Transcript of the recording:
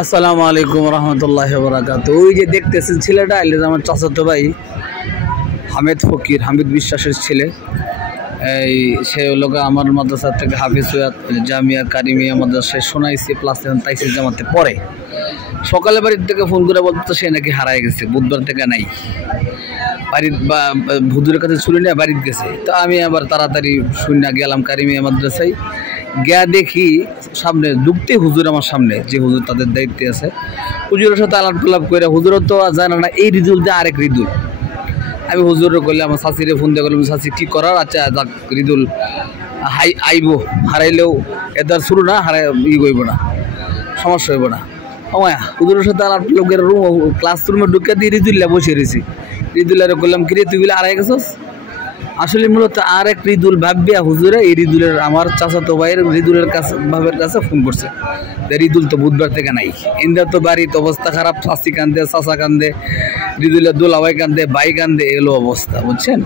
আসসালামু আলাইকুম রহমতুল্লাহি ওয়া বারাকাতুহু। ওই যে দেখতেছেন ছেলেটা এলে আমার চাচাতো ভাই হামিদ ফকির, হামিদ বিশ্বাসের ছেলে। এই সে লোক আমার মাদ্রাসা থেকে হাফিজ সুয়াত জামিয়া কারিমিয়া মাদ্রাসায় শোনাইছে, প্লাস তাইসির জামাতে পড়ে। সকালে বাড়ির থেকে ফোন করে বলতো সে নাকি হারায় গেছে, বুধবার থেকে নাই, বাড়ির বা হুজুরের কাছে ছুরি নিয়ে বাড়িতে গেছে। তো আমি আবার তাড়াতাড়ি শুনে গেলাম কারিমিয়া মাদ্রাসায়, গিয়া দেখি সামনে ঢুকতে হুজুর আমার সামনে, যে হুজুর তাদের দায়িত্বে আছে, হুজুরের সাথে আলাপ টালাপ করে, হুজুরও তো জানে না এই রিদুল দিয়ে আরেক রিদুল। আমি হুজুরে করলে আমার শাশিরে ফোন দিয়ে করলাম, শাশি কী করার, আচ্ছা যাক রিদুল আইব, হারাইলেও এদার শুরু না, হারাই করব না, সমস্যা হইব না। আমায় হুজুরের সাথে আলাপ টালাপ করে ক্লাসরুমে ঢুকে দিয়ে রিদুল্লা বসে রয়েছি। রিদুল্লারে করলাম, কিরে তুই বলে আড়াই গেছস? আসলে মূলত আর এক রিদুল ভাবিয়া হুজুরে এই রিদুলের আমার চাচাতো ভাইয়ের রিদুলের কাছে ভাবের কাছে ফোন করছে, রিদুল তো বুধবার থেকে নাই। ইন্দা তো বাড়িতে অবস্থা খারাপ, শাশি কান্দে, চাচা কান্দে, রিদুলের দোলাভাই কান্দে, ভাই কান্দে, এলো অবস্থা, বুঝছেন।